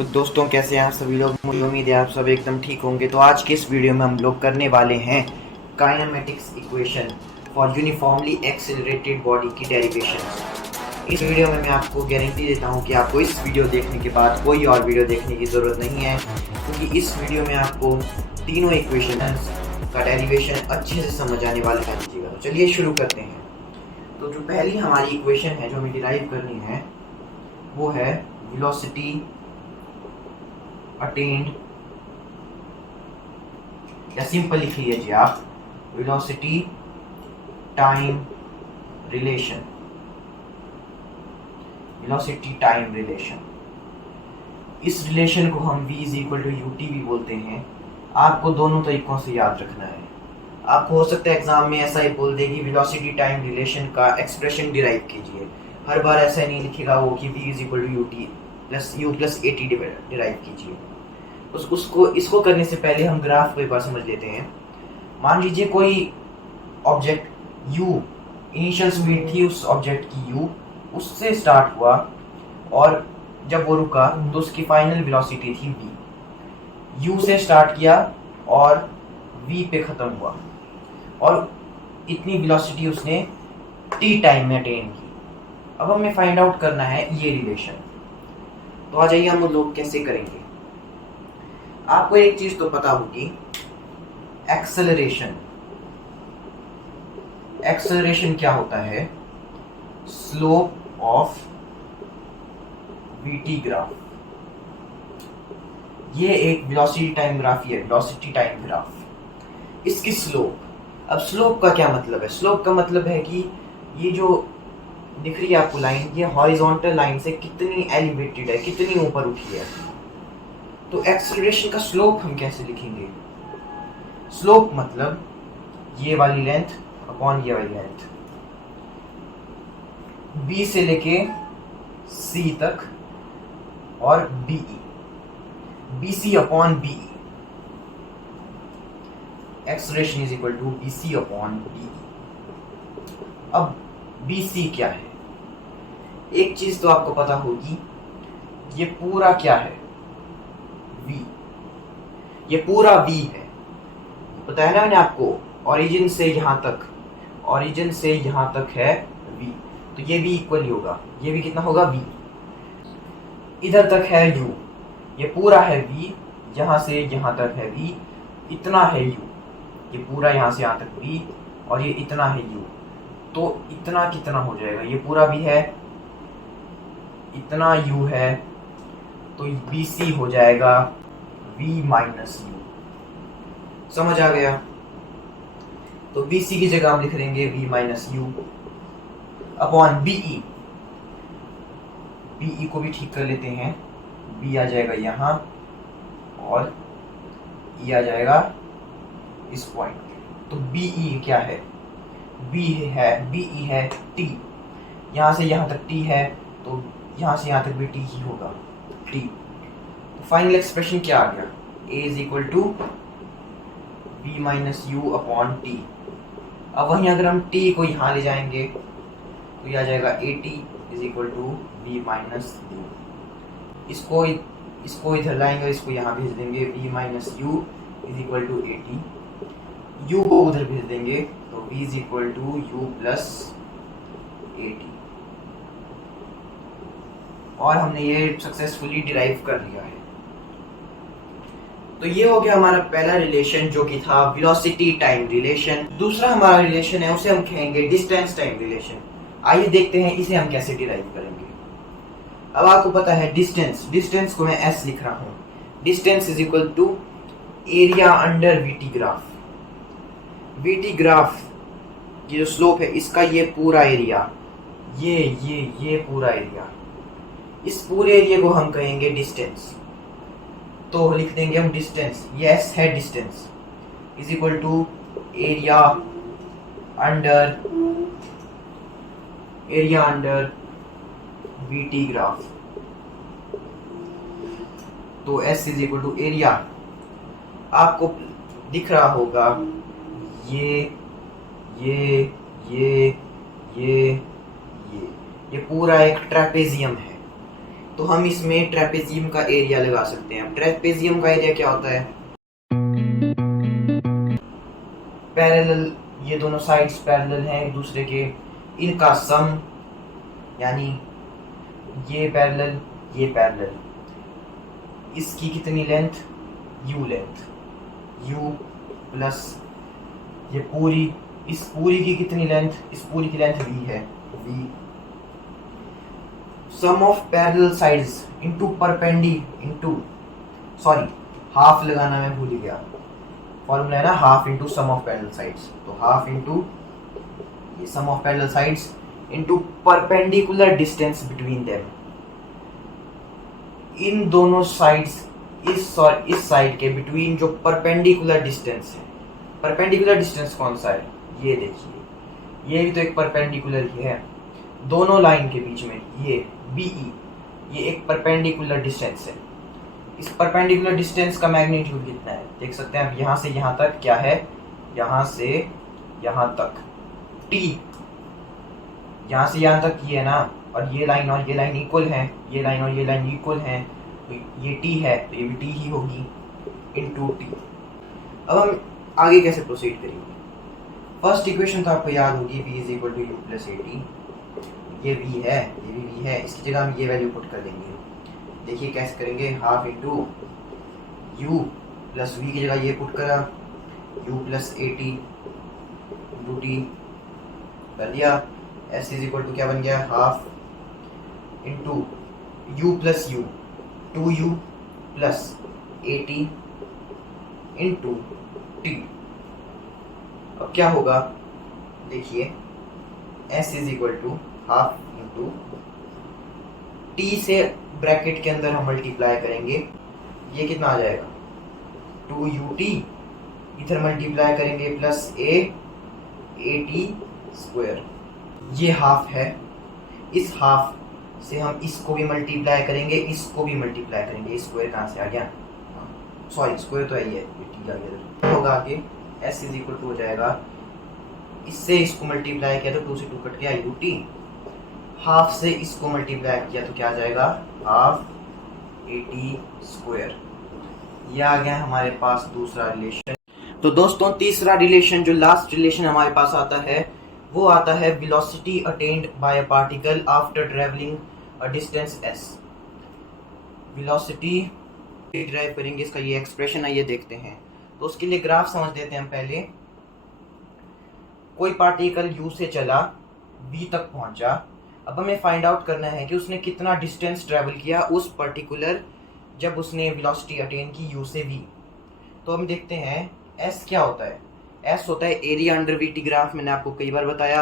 तो दोस्तों, कैसे हैं आप सभी लोग। मुझे उम्मीद है आप सब एकदम ठीक होंगे। तो आज के इस वीडियो में हम लोग करने वाले हैं kinematics equation for uniformly accelerated body की डेरिवेशन। इस वीडियो में मैं आपको गारंटी देता हूं कि आपको इस वीडियो देखने के बाद कोई और वीडियो देखने की ज़रूरत नहीं है, क्योंकि इस वीडियो में आपको तीनों इक्वेशन का डेरिवेशन अच्छे से समझ आने वाले हैं। तो चलिए शुरू करते हैं। तो जो पहली हमारी इक्वेशन है जो हमें डिराइव करनी है वो है वेलोसिटी अटेन्ड, या सिंपल लिख लीजिए आप velocity time relation. Velocity time relation, इस रिलेशन को हम v is equal to u t भी बोलते हैं। आपको दोनों तरीकों से याद रखना है। आपको हो सकता है एग्जाम में ऐसा ही बोल दे कि वेलोसिटी टाइम रिलेशन का एक्सप्रेशन डिराइव कीजिए। हर बार ऐसा नहीं लिखेगा वो कि v is equal to u t plus u plus a t derive कीजिए। इसको करने से पहले हम ग्राफ को एक बार समझ लेते हैं। मान लीजिए कोई ऑब्जेक्ट u, इनिशियल स्पीड थी उस ऑब्जेक्ट की u, उससे स्टार्ट हुआ और जब वो रुका तो उसकी फाइनल वेलोसिटी थी v। u से स्टार्ट किया और v पे खत्म हुआ और इतनी वेलोसिटी उसने t टाइम में अटेन की। अब हमें फाइंड आउट करना है ये रिलेशन। तो आ जाइए हम लोग कैसे करेंगे। आपको एक चीज तो पता होगी, एक्सेलरेशन। एक्सेलरेशन क्या होता है? Slope of VT graph. ये एक वेलोसिटी टाइम ग्राफ ही है, वेलोसिटी टाइम ग्राफ। इसकी स्लोप, अब स्लोप का क्या मतलब है? स्लोप का मतलब है कि ये जो दिख रही है आपको लाइन, ये हॉरिजॉन्टल लाइन से कितनी एलिवेटेड है, कितनी ऊपर उठी है। तो एक्सेलरेशन का स्लोप हम कैसे लिखेंगे? स्लोप मतलब ये वाली लेंथ अपॉन ये वाली लेंथ, B से लेके C तक और BE, BC upon BE। Acceleration is equal to BC upon BE। अब BC क्या है? एक चीज तो आपको पता होगी, ये पूरा क्या है? V। ये पूरा V है, बताया ना मैंने आपको, ओरिजिन से यहां तक, ओरिजिन से यहां तक है V। तो ये भी इक्वल ही होगा, ये भी कितना होगा? V। इधर तक है U, ये पूरा है V, यहां से यहां तक है V, इतना है U, ये पूरा यहां से यहां तक V और ये इतना है U। तो इतना कितना हो जाएगा? ये पूरा भी है, इतना U है, तो BC हो जाएगा V माइनस U। समझ आ गया? तो BC की जगह हम लिख देंगे V minus U upon BE। BE को भी ठीक कर लेते हैं, B आ जाएगा यहाँ और E आ जाएगा इस पॉइंट पे। तो BE क्या है? BE है T। यहाँ से यहाँ तक T है, तो यहाँ से यहाँ तक भी T ही होगा, T। तो फाइनल एक्सप्रेशन क्या आ गया? A is equal to B minus U upon T। अब वहीं अगर हम T को यहाँ ले जाएंगे तो ये आ जाएगा AT is equal to B minus U। इसको इधर लाएंगे, इसको यहाँ भेज देंगे, B minus U is equal to AT। U को उधर भेज देंगे तो B is equal to U plus AT। और हमने ये सक्सेसफुली डिराइव कर लिया है। तो ये हो गया हमारा पहला रिलेशन, जो कि था वेलोसिटी टाइम रिलेशन। दूसरा हमारा रिलेशन है, उसे हम कहेंगे डिस्टेंस टाइम रिलेशन। आइए देखते हैं इसे हम कैसे डिराइव करेंगे। अब आपको पता है डिस्टेंस को मैं S लिख रहा हूँ। Distance is equal to area under VT graph. VT graph ये जो स्लोप है इसका ये पूरा एरिया, ये पूरा एरिया, इस पूरे एरिया को हम कहेंगे डिस्टेंस। तो लिख देंगे हम डिस्टेंस, ये S है distance, is equal to area under VT graph. तो S is equal to area, आपको दिख रहा होगा ये ये पूरा एक ट्रेपेजियम है। तो हम इसमें ट्रेपेजियम का एरिया लगा सकते हैं। ट्रेपेजियम का एरिया क्या होता है? पैरेलल, ये दोनों साइड्स पैरेलल हैं एक दूसरे के, इनका सम, यानी ये पैरेलल ये पैरेलल, इसकी कितनी length? u length, u plus ये पूरी, इस पूरी की कितनी लेंथ? इस पूरी की लेंथ v है, v sum of parallel sides into perpendicular into, sorry half लगाना मैं भूल गया, फॉर्मूला है ना half into sum of parallel sides, तो हाफ इनटू ये sum of parallel sides into perpendicular distance between them. इन दोनों साइड्स, इस साइड के बिटवीन जो परपेंडिकुलर डिस्टेंस है, परपेंडिकुलर डिस्टेंस कौन सा है? ये देखिए, ये भी तो एक परपेंडिकुलर ही है, दोनों लाइन के बीच में ये BE, ये एक परपेंडिकुलर डिस्टेंस है। इस परपेंडिकुलर डिस्टेंस का मैग्नीट्यूड कितना है? देख सकते हैं आप, यहाँ से यहाँ तक क्या है? यहाँ से यहाँ तक T, यहाँ से यहाँ तक ये है ना, और ये लाइन इक्वल है, ये लाइन और ये लाइन इक्वल है, तो ये T है तो ये भी T ही होगी इनटू T। अब हम आगे कैसे प्रोसीड करेंगे? फर्स्ट इक्वेशन तो आपको याद होगी, v is equal to u plus a t, ये v है, ये भी v है, इसकी जगह हम ये वैल्यू पुट कर देंगे। देखिए कैसे करेंगे, half into u plus v की जगह ये पुट करा, u plus a t into t कर दिया, एस इज इक्वल टू क्या बन गया, half into u plus u, 2u plus a t into t. अब क्या होगा, देखिए s is equal to half into t से ब्रैकेट के अंदर हम मल्टीप्लाई करेंगे, ये कितना आ जाएगा 2ut, इधर मल्टीप्लाई करेंगे प्लस ए टी स्क्वायर, ये हाफ है, इस हाफ से हम इसको भी मल्टीप्लाई करेंगे, इसको भी मल्टीप्लाई करेंगे, स्क्वायर कहाँ से आ गया, सॉरी स्क्वायर तो है, ये टी आ गया, होगा आगे s इज इक्वल टू हो जाएगा, इससे इसको मल्टीप्लाई किया तो 2 से 2 कट गया ut, हाफ से इसको मल्टीप्लाई किया तो क्या आ जाएगा, हाफ ए टी स्क्वायर। यह आ गया हमारे पास दूसरा रिलेशन। तो दोस्तों तीसरा रिलेशन, जो लास्ट रिलेशन हमारे पास आता है, वो आता है velocity attend bye a particle after travelling a distance s। Velocity drive करेंगे, इसका ये एक्सप्रेशन है, ये देखते हैं। तो उसके लिए ग्राफ समझ देते हैं हम पहले। कोई पार्टिकल u से चला, v तक पहुंचा, अब हमें फाइंड आउट करना है कि उसने कितना डिस्टेंस ट्रेवल किया उस पर्टिकुलर, जब उसने वेलोसिटी अटेन की u से v। तो हम देखते हैं s क्या होता है, s होता है एरिया अंडर वीटी ग्राफ, मैंने आपको कई बार बताया।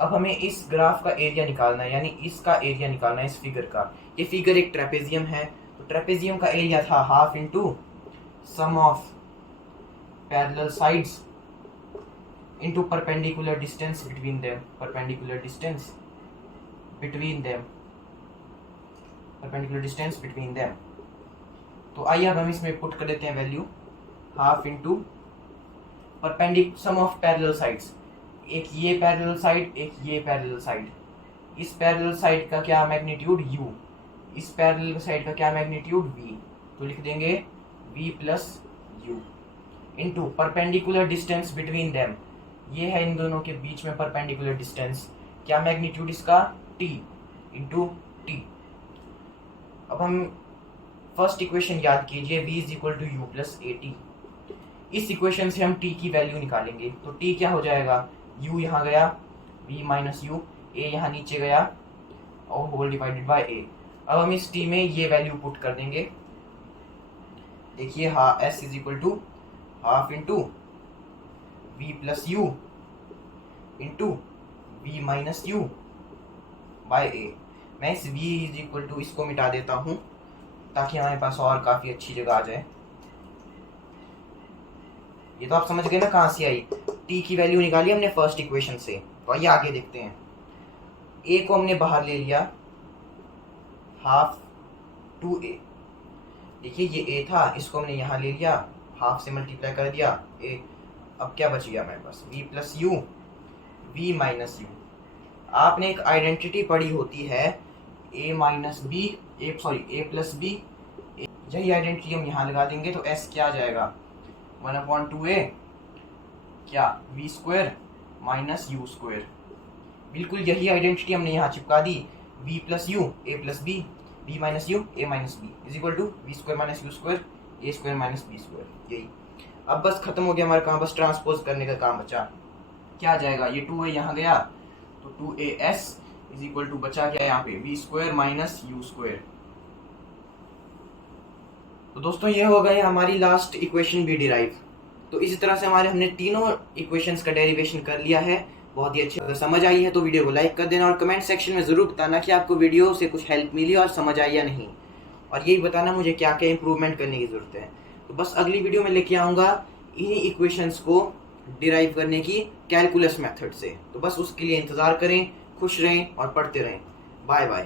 अब हमें इस ग्राफ का एरिया निकालना है, यानी इसका एरिया निकालना है इस फिगर का। ये फिगर एक ट्रेपेजियम है, तो ट्रेपेजियम का एरिया था half into sum of parallel sides into perpendicular distance between them, perpendicular distance between them, perpendicular distance between them. तो आइए अब हम इसमें पुट कर देते हैं value, half into perpendicular sum of parallel sides, एक ये पैरेलल साइड एक ये पैरेलल साइड, इस पैरेलल साइड का क्या मैग्नीट्यूड u, इस पैरेलल साइड का क्या मैग्नीट्यूड v, तो लिख देंगे v plus u into perpendicular distance between them, ये है इन दोनों के बीच में परपेंडिकुलर डिस्टेंस, क्या मैग्नीट्यूड इसका t इंटू टी। अब हम फर्स्ट इक्वेशन याद कीजिए, v is equal to u plus a t. इस इक्वेशन से हम t की वैल्यू निकालेंगे, तो t क्या हो जाएगा, u यहाँ गया, v माइनस यू, a यहाँ नीचे गया और होल डिवाइडेड बाय a। अब हम इस t में ये वैल्यू पुट कर देंगे। देखिए s is equal to half into v plus u into v minus u by a। मैं इस v इज इक्वल टू इसको मिटा देता हूँ ताकि हमारे पास और काफ़ी अच्छी जगह आ जाए। ये तो आप समझ गए ना कहाँ से आई, t की वैल्यू निकाली हमने फर्स्ट इक्वेशन से। तो आइए आगे देखते हैं, a को हमने बाहर ले लिया, हाफ टू a, देखिए ये a था, इसको हमने यहाँ ले लिया, हाफ से मल्टीप्लाई कर दिया a। अब क्या बच गया हमारे पास, v plus you, v minus you. आपने एक आइडेंटिटी पढ़ी होती है ए माइनस बी, ए प्लस बी, यही आइडेंटिटी हम यहाँ लगा देंगे तो एस क्या आ जाएगा 1/2a क्या v square minus u square. बिल्कुल यही आइडेंटिटी हमने यहाँ चिपका दी, v plus u a plus b, b minus u a minus b is equal to v square minus u square a square minus b square. यही अब बस खत्म हो गया हमारा काम, बस ट्रांसपोज करने का काम बचा। क्या आ जाएगा, ये 2a यहाँ गया तो 2as इज इक्वल टू बचा क्या यहाँ पे v square minus u square. तो दोस्तों ये हो गई हमारी लास्ट इक्वेशन भी डिराइव। तो इसी तरह से हमने तीनों इक्वेशंस का डेरिवेशन कर लिया है। बहुत ही अच्छी, अगर समझ आई है तो वीडियो को लाइक कर देना और कमेंट सेक्शन में जरूर बताना कि आपको वीडियो से कुछ हेल्प मिली और समझ आई या नहीं, और यही बताना मुझे क्या क्या इंप्रूवमेंट करने की जरूरत है। तो बस अगली वीडियो में लेके आऊँगा इन्हीं इक्वेशंस को डिराइव करने की कैलकुलस मेथड से। तो बस उसके लिए इंतज़ार करें, खुश रहें और पढ़ते रहें। Bye bye.